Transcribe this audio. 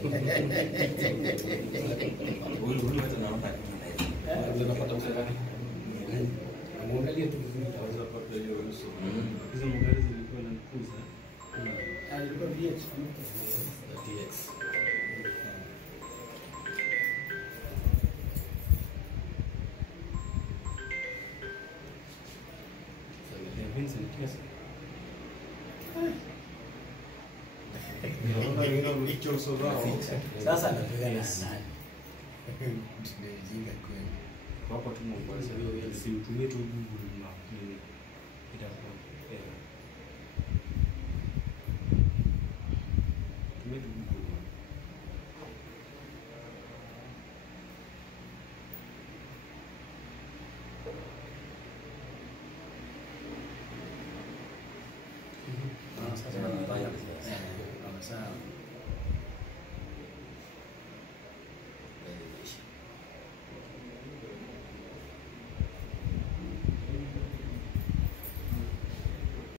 Wewe hata naona kama unapata usafiri. Muangalie tu vizuri utaweza kupata hiyo uso. Hizo magari zilikuwa na kuza. Alikuwa VX. DX. Vincent Kesa. Sasa anapiga na nani? Tunajinga kweli. Hapo tu Mungu si utumie tu Google Map ni itakuwa. Tumie